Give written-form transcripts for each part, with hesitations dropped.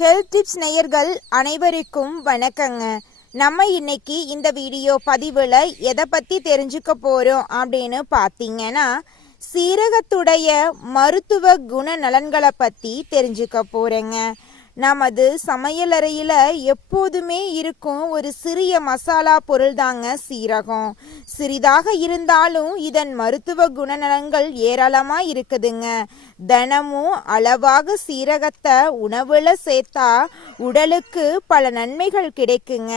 Health tips நேயர்கள் அனைவருக்கும் வணக்கங்க. நம்ம இன்னைக்கு இந்த வீடியோ பதிவில் எதை பற்றி தெரிஞ்சுக்க போகிறோம் அப்படின்னு பார்த்தீங்கன்னா, சீரகத்துடைய மருத்துவ குண நலன்களை பற்றி தெரிஞ்சுக்க போகிறேங்க. நமது சமையலறையில் எப்போதுமே இருக்கும் ஒரு சிறிய மசாலா பொருள் தாங்க சீரகம். சிறிதாக இருந்தாலும் இதன் மருத்துவ குணநலன்கள் ஏராளமாக இருக்குதுங்க. தினமும் அளவாக சீரகத்தை உணவுல சேர்த்தா உடலுக்கு பல நன்மைகள் கிடைக்குங்க.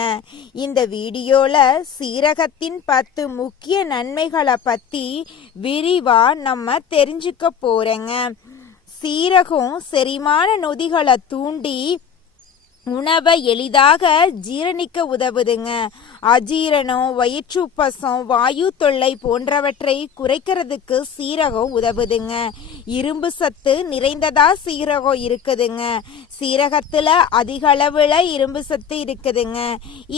இந்த வீடியோவில் சீரகத்தின் 10 முக்கிய நன்மைகளை பற்றி விரிவாக நம்ம தெரிஞ்சுக்க போகிறோங்க. சீரகம் செரிமான நொதிகளை தூண்டி உணவை எளிதாக ஜீரணிக்க உதவுதுங்க. அஜீரணம், வயிற்றுப்பசம், வாயு தொல்லை போன்றவற்றை குறைக்கிறதுக்கு சீரகம் உதவுதுங்க. இரும்பு சத்து நிறைந்ததா சீரகம் இருக்குதுங்க. சீரகத்துல அதிக அளவுல இரும்பு சத்து இருக்குதுங்க.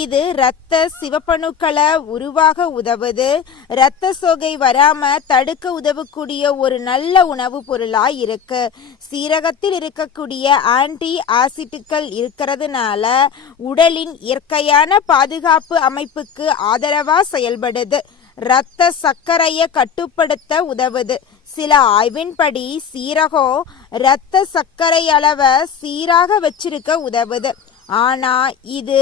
இது இரத்த சிவப்பணுக்களை உருவாக உதவுது. இரத்த சோகை வராம தடுக்க உதவக்கூடிய ஒரு நல்ல உணவு பொருளா இருக்கு. சீரகத்தில் இருக்கக்கூடிய ஆன்டி ஆசிட்டுகள் இருக்கிறதுனால உடலின் இயற்கையான பாதுகாப்பு அமைப்புக்கு ஆதரவா செயல்படுது. இரத்த சர்க்கரையை கட்டுப்படுத்த உதவுது. சில ஆய்வின்படி சீரகம் இரத்த சர்க்கரை அளவை சீராக வச்சிருக்க உதவுது. ஆனா இது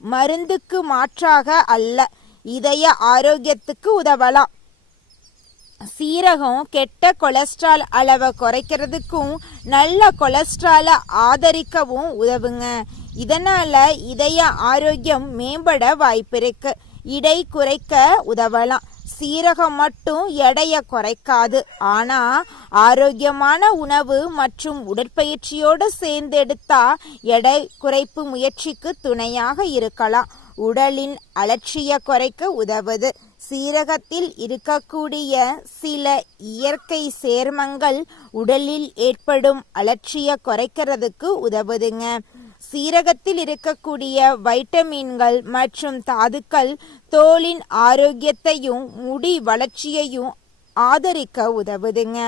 மருந்துக்கு மாற்றாக அல்ல, இதய ஆரோக்கியத்துக்கு உதவலாம். சீரகம் கெட்ட கொலஸ்ட்ரால் அளவை குறைக்கிறதுக்கும் நல்ல கொலஸ்ட்ராலை ஆதரிக்கவும் உதவுங்க. இதனால இதய ஆரோக்கியம் மேம்பட வாய்ப்பிருக்கு. இடை குறைக்க உதவலாம். சீரகம் மட்டும் எடையை குறைக்காது, ஆனா ஆரோக்கியமான உணவு மற்றும் உடற்பயிற்சியோடு சேர்ந்து எடுத்தா எடை குறைப்பு முயற்சிக்கு துணையாக இருக்கலாம். உடலின் அலட்சிய குறைக்க உதவுது. சீரகத்தில் இருக்கக்கூடிய சில இயற்கை சேர்மங்கள் உடலில் ஏற்படும் அலட்சிய குறைக்கிறதுக்கு உதவுதுங்க. சீரகத்தில் இருக்கக்கூடிய வைட்டமின்கள் மற்றும் தாதுக்கள் தோலின் ஆரோக்கியத்தையும் முடி வளர்ச்சியையும் ஆதரிக்க உதவுதுங்க.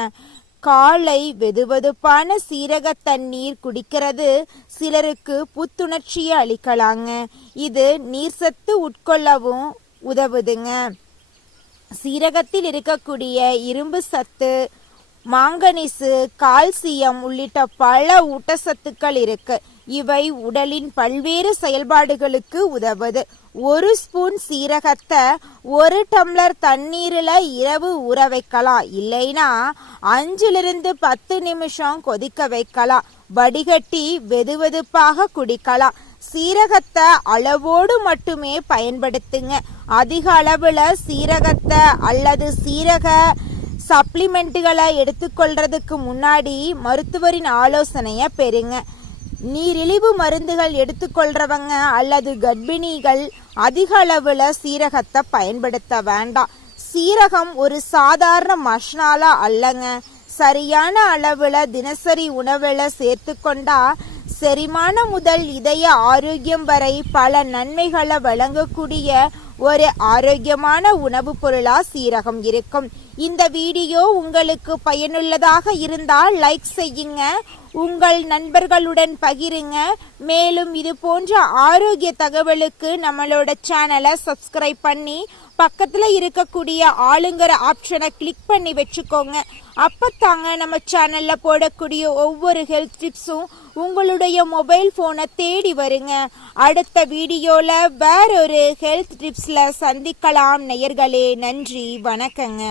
காலை வெதுவெதுப்பான சீரக தண்ணீர் குடிக்கிறது சிலருக்கு புத்துணர்ச்சியை அளிக்கலாங்க. இது நீர்சத்து உட்கொள்ளவும் உதவுதுங்க. சீரகத்தில் இருக்கக்கூடிய இரும்பு சத்து, மாங்கனீசு, கால்சியம் உள்ளிட்ட பல ஊட்டச்சத்துக்கள் இருக்கு. இவை உடலின் பல்வேறு செயல்பாடுகளுக்கு உதவுது. 1 ஸ்பூன் சீரகத்தை 1 டம்ளர் தண்ணீரில் இரவு ஊற வைக்கலாம். இல்லைன்னா 5-10 நிமிஷம் கொதிக்க வைக்கலாம். வடிகட்டி வெதுவெதுப்பாக குடிக்கலாம். சீரகத்தை அளவோடு மட்டுமே பயன்படுத்துங்க. அதிக அளவில் சீரகத்தை அல்லது சீரக சப்ளிமெண்ட்டுகளை எடுத்துக்கொள்றதுக்கு முன்னாடி மருத்துவரின் ஆலோசனையை பெறுங்க. நீரிழிவு மருந்துகள் எடுத்துக்கொள்றவங்க அல்லது கர்ப்பிணிகள் அதிக அளவில் சீரகத்தை பயன்படுத்த வேண்டாம். சீரகம் ஒரு சாதாரண மசாலா அல்லங்க. சரியான அளவில் தினசரி உணவில் சேர்த்து கொண்டா செரிமானம் முதல் இதய ஆரோக்கியம் வரை பல நன்மைகளை வழங்கக்கூடிய ஒரு ஆரோக்கியமான உணவு பொருளா சீரகம் இருக்கும். இந்த வீடியோ உங்களுக்கு பயனுள்ளதாக இருந்தால் லைக் செய்யுங்க, உங்கள் நண்பர்களுடன் பகிருங்க. மேலும் இது போன்ற ஆரோக்கிய தகவலுக்கு நம்மளோட சேனலை சப்ஸ்கிரைப் பண்ணி பக்கத்தில் இருக்கக்கூடிய ஆளுங்கிற ஆப்ஷனை கிளிக் பண்ணி வச்சுக்கோங்க. அப்பத்தாங்க நம்ம சேனலில் போடக்கூடிய ஒவ்வொரு ஹெல்த் டிப்ஸும் உங்களுடைய மொபைல் ஃபோனை தேடி வருங்க. அடுத்த வீடியோவில் வேறொரு ஹெல்த் டிப்ஸில் சந்திக்கலாம் நேயர்களே. நன்றி, வணக்கங்க.